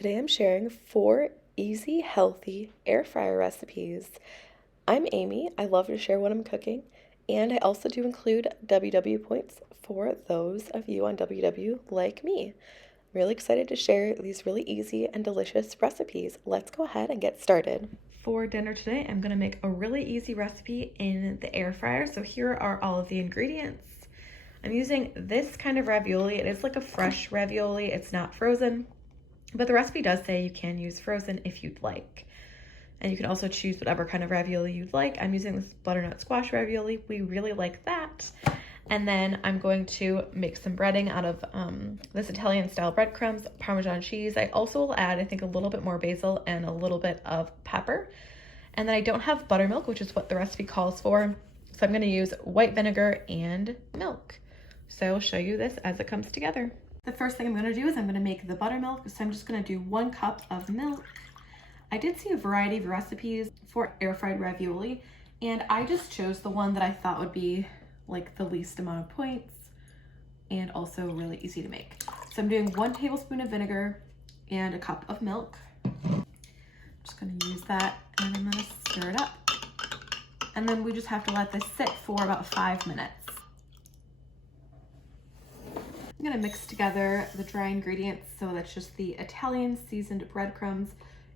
Today I'm sharing 4 easy, healthy air fryer recipes. I'm Amy. I love to share what I'm cooking, and I also do include WW points for those of you on WW like me. I'm really excited to share these really easy and delicious recipes. Let's go ahead and get started. For dinner today, I'm going to make a really easy recipe in the air fryer. So here are all of the ingredients. I'm using this kind of ravioli. It is like a fresh ravioli. It's not frozen. But the recipe does say you can use frozen if you'd like. And you can also choose whatever kind of ravioli you'd like. I'm using this butternut squash ravioli. We really like that. And then I'm going to make some breading out of this Italian style breadcrumbs, Parmesan cheese. I also will add, I think, a little bit more basil and a little bit of pepper. And then I don't have buttermilk, which is what the recipe calls for. So I'm going to use white vinegar and milk. So I'll show you this as it comes together. The first thing I'm going to do is I'm going to make the buttermilk. So I'm just going to do 1 cup of milk. I did see a variety of recipes for air fried ravioli, and I just chose the one that I thought would be like the least amount of points and also really easy to make. So I'm doing 1 tablespoon of vinegar and a cup of milk. I'm just going to use that and I'm going to stir it up. And then we just have to let this sit for about 5 minutes. I'm gonna mix together the dry ingredients. So that's just the Italian seasoned breadcrumbs.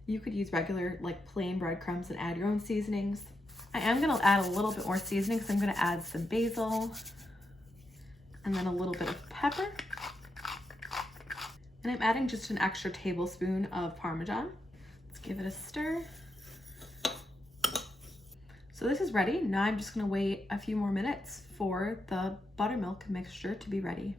You could use regular, like plain breadcrumbs and add your own seasonings. I am gonna add a little bit more seasoning, so I'm gonna add some basil and then a little bit of pepper. And I'm adding just an extra tablespoon of Parmesan. Let's give it a stir. So this is ready. Now I'm just gonna wait a few more minutes for the buttermilk mixture to be ready.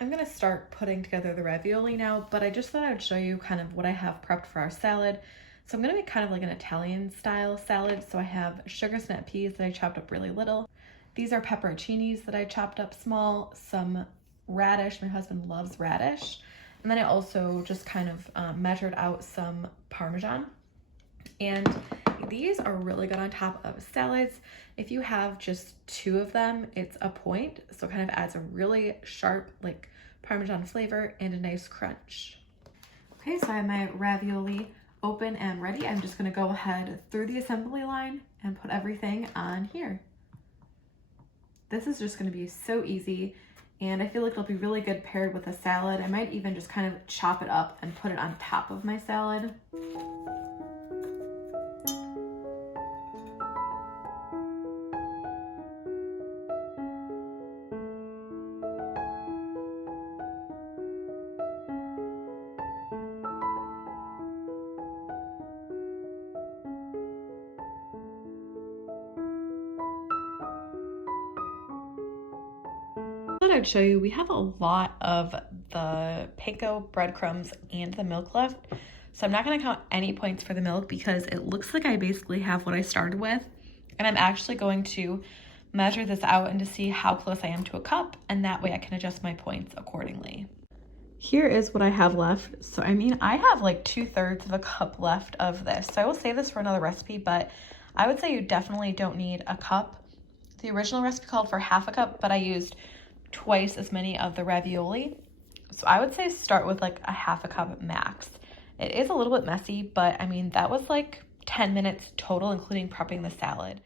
I'm gonna start putting together the ravioli now, but I just thought I'd show you kind of what I have prepped for our salad. So I'm gonna make kind of like an Italian style salad. So I have sugar snap peas that I chopped up really little. These are pepperoncinis that I chopped up small, some radish, my husband loves radish. And then I also just kind of measured out some Parmesan. And these are really good on top of salads. If you have just 2 of them, it's a point. So it kind of adds a really sharp, like Parmesan flavor and a nice crunch. Okay, so I have my ravioli open and ready. I'm just gonna go ahead through the assembly line and put everything on here. This is just gonna be so easy, and I feel like it'll be really good paired with a salad. I might even just kind of chop it up and put it on top of my salad. I'd show you, we have a lot of the Pico breadcrumbs and the milk left. So I'm not going to count any points for the milk because it looks like I basically have what I started with. And I'm actually going to measure this out and to see how close I am to a cup. And that way I can adjust my points accordingly. Here is what I have left. So I mean, I have like 2/3 of a cup left of this. So I will save this for another recipe, but I would say you definitely don't need a cup. The original recipe called for half a cup, but I used twice as many of the ravioli. So I would say start with like a half a cup max. It is a little bit messy, but I mean, that was like 10 minutes total, including prepping the salad.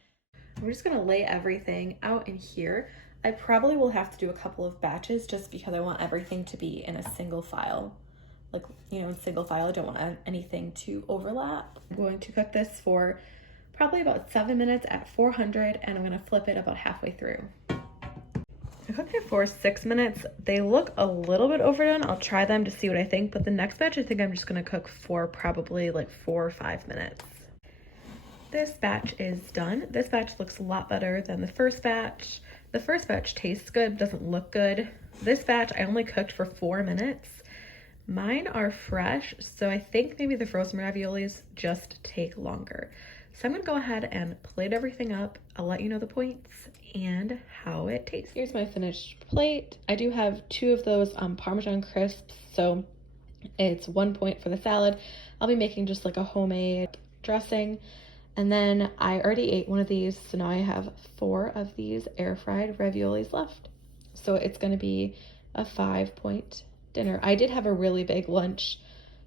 I'm just gonna lay everything out in here. I probably will have to do a couple of batches just because I want everything to be in a single file. Like, you know, in single file, I don't want anything to overlap. I'm going to cook this for probably about 7 minutes at 400, and I'm gonna flip it about halfway through. I cooked it for 6 minutes. They look a little bit overdone. I'll try them to see what I think, but the next batch I think I'm just gonna cook for probably like 4 or 5 minutes. This batch is done. This batch looks a lot better than the first batch. The first batch tastes good, doesn't look good. This batch I only cooked for 4 minutes. Mine are fresh, so I think maybe the frozen raviolis just take longer. So I'm gonna go ahead and plate everything up. I'll let you know the points and how it tastes. Here's my finished plate. I do have 2 of those Parmesan crisps, so it's 1 point for the salad. I'll be making just like a homemade dressing. And then I already ate one of these, so now I have 4 of these air fried raviolis left. So it's gonna be a 5-point dinner. I did have a really big lunch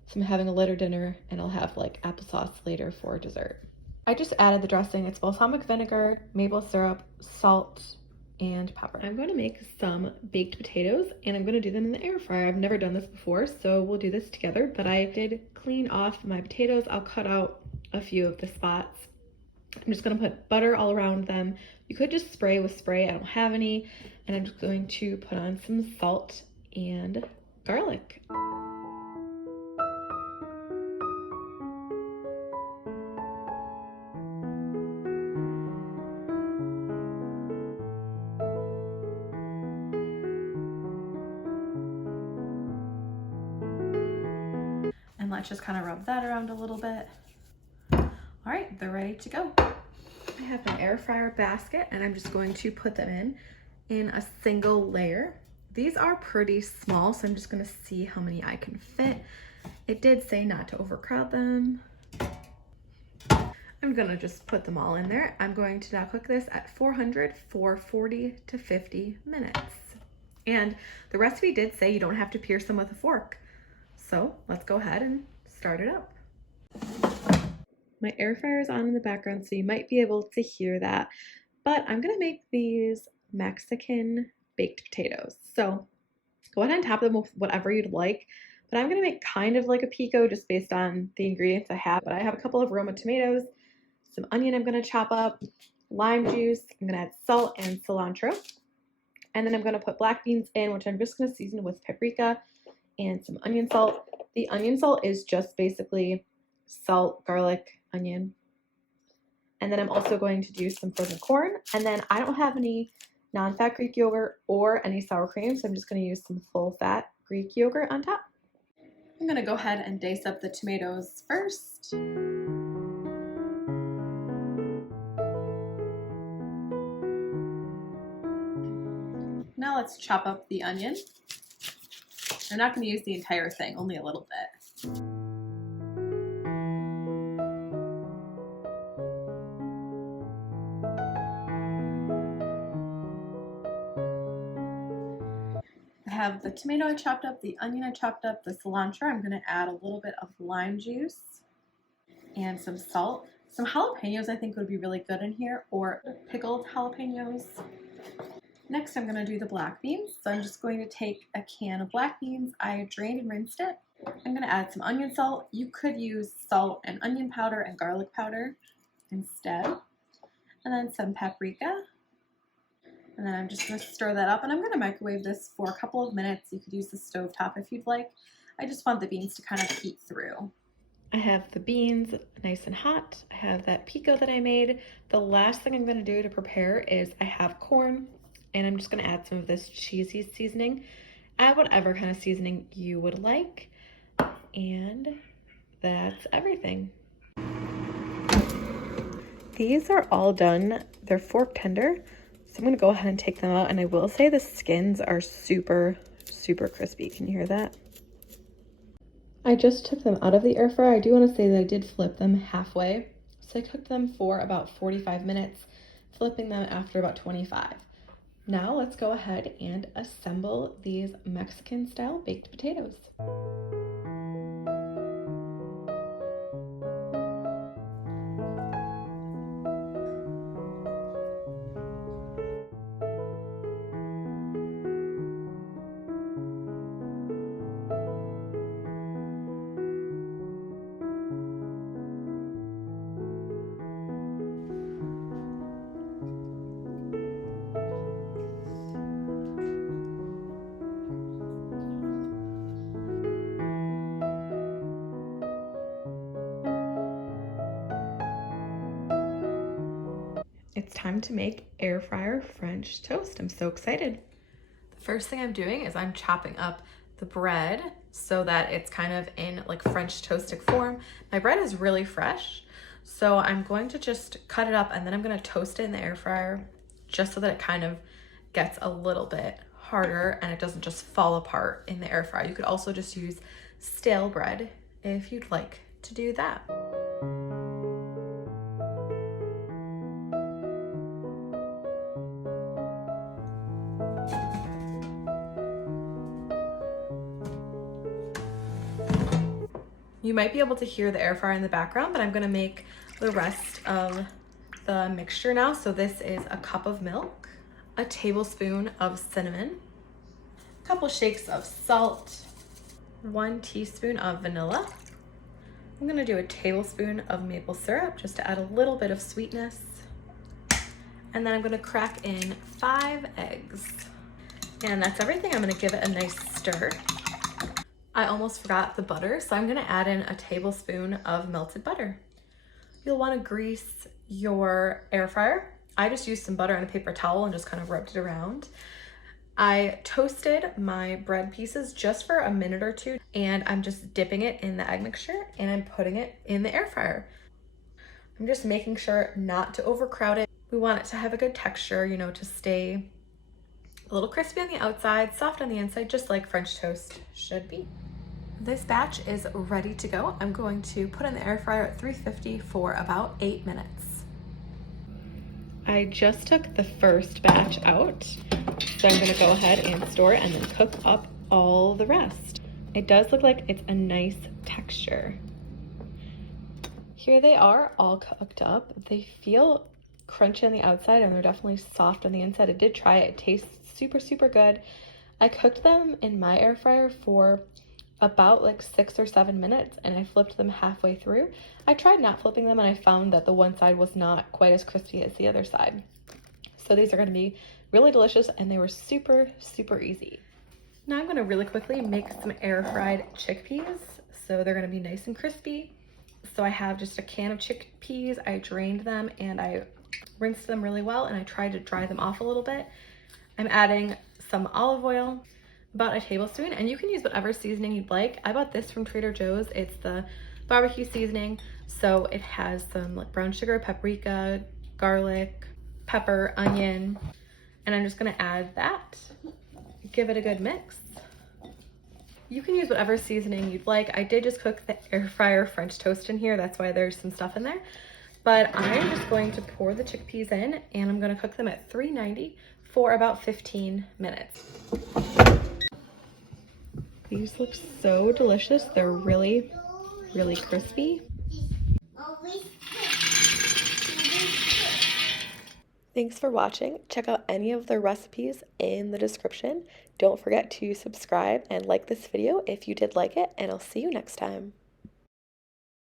So I'm having a later dinner and I'll have like applesauce later for dessert. I just added the dressing. It's balsamic vinegar, maple syrup, salt, and pepper. I'm going to make some baked potatoes and I'm going to do them in the air fryer. I've never done this before, so we'll do this together, but I did clean off my potatoes. I'll cut out a few of the spots. I'm just going to put butter all around them. You could just spray with spray. I don't have any. And I'm just going to put on some salt and garlic. And let's just kind of rub that around a little bit. All right, they're ready to go. I have my air fryer basket and I'm just going to put them in a single layer. These are pretty small, so I'm just gonna see how many I can fit. It did say not to overcrowd them. I'm gonna just put them all in there. I'm going to now cook this at 400 for 40 to 50 minutes. And the recipe did say you don't have to pierce them with a fork. So let's go ahead and start it up. My air fryer is on in the background, so you might be able to hear that, but I'm gonna make these Mexican baked potatoes. So go ahead and top them with whatever you'd like, but I'm gonna make kind of like a pico just based on the ingredients I have. But I have a couple of Roma tomatoes, some onion I'm gonna chop up, lime juice, I'm gonna add salt and cilantro, and then I'm gonna put black beans in, which I'm just gonna season with paprika and some onion salt. The onion salt is just basically salt, garlic, onion. And then I'm also going to do some frozen corn. And then I don't have any non-fat Greek yogurt or any sour cream, so I'm just going to use some full-fat Greek yogurt on top. I'm going to go ahead and dice up the tomatoes first. Now let's chop up the onion. I'm not going to use the entire thing, only a little bit. I have the tomato I chopped up, the onion I chopped up, the cilantro. I'm going to add a little bit of lime juice and some salt. Some jalapenos I think would be really good in here, or pickled jalapenos. Next, I'm going to do the black beans. So I'm just going to take a can of black beans. I drained and rinsed it. I'm going to add some onion salt. You could use salt and onion powder and garlic powder instead. And then some paprika. And then I'm just going to stir that up. And I'm going to microwave this for a couple of minutes. You could use the stovetop if you'd like. I just want the beans to kind of heat through. I have the beans nice and hot. I have that pico that I made. The last thing I'm going to do to prepare is I have corn. And I'm just going to add some of this cheesy seasoning. Add whatever kind of seasoning you would like. And that's everything. These are all done. They're fork tender. So I'm going to go ahead and take them out. And I will say the skins are super, super crispy. Can you hear that? I just took them out of the air fryer. I do want to say that I did flip them halfway. So I cooked them for about 45 minutes, flipping them after about 25. Now let's go ahead and assemble these Mexican style baked potatoes. It's time to make air fryer French toast. I'm so excited. The first thing I'm doing is I'm chopping up the bread so that it's kind of in like French toastic form. My bread is really fresh, so I'm going to just cut it up and then I'm going to toast it in the air fryer just so that it kind of gets a little bit harder and it doesn't just fall apart in the air fryer. You could also just use stale bread if you'd like to do that. You might be able to hear the air fryer in the background, but I'm gonna make the rest of the mixture now. So this is a cup of milk, a tablespoon of cinnamon, a couple shakes of salt, 1 teaspoon of vanilla. I'm gonna do a tablespoon of maple syrup just to add a little bit of sweetness. And then I'm gonna crack in 5 eggs. And that's everything. I'm gonna give it a nice stir. I almost forgot the butter, so I'm gonna add in a tablespoon of melted butter. You'll wanna grease your air fryer. I just used some butter on a paper towel and just kind of rubbed it around. I toasted my bread pieces just for a minute or two, and I'm just dipping it in the egg mixture and I'm putting it in the air fryer. I'm just making sure not to overcrowd it. We want it to have a good texture, you know, to stay a little crispy on the outside, soft on the inside, just like French toast should be. This batch is ready to go. I'm going to put it in the air fryer at 350 for about 8 minutes. I just took the first batch out, so I'm gonna go ahead and store it and then cook up all the rest. It does look like it's a nice texture. Here they are all cooked up. They feel crunchy on the outside and they're definitely soft on the inside. I did try it. It tastes super, super good. I cooked them in my air fryer for about like 6 or 7 minutes and I flipped them halfway through. I tried not flipping them and I found that the one side was not quite as crispy as the other side. So these are gonna be really delicious and they were super, super easy. Now I'm gonna really quickly make some air fried chickpeas. So they're gonna be nice and crispy. So I have just a can of chickpeas. I drained them and I rinsed them really well and I tried to dry them off a little bit. I'm adding some olive oil, about a tablespoon, and you can use whatever seasoning you'd like. I bought this from Trader Joe's. It's the barbecue seasoning. So it has some like brown sugar, paprika, garlic, pepper, onion, and I'm just gonna add that. Give it a good mix. You can use whatever seasoning you'd like. I did just cook the air fryer French toast in here. That's why there's some stuff in there. But I'm just going to pour the chickpeas in and I'm gonna cook them at 390 for about 15 minutes. These look so delicious. They're really, really crispy. Thanks for watching. Check out any of the recipes in the description. Don't forget to subscribe and like this video if you did like it, and I'll see you next time.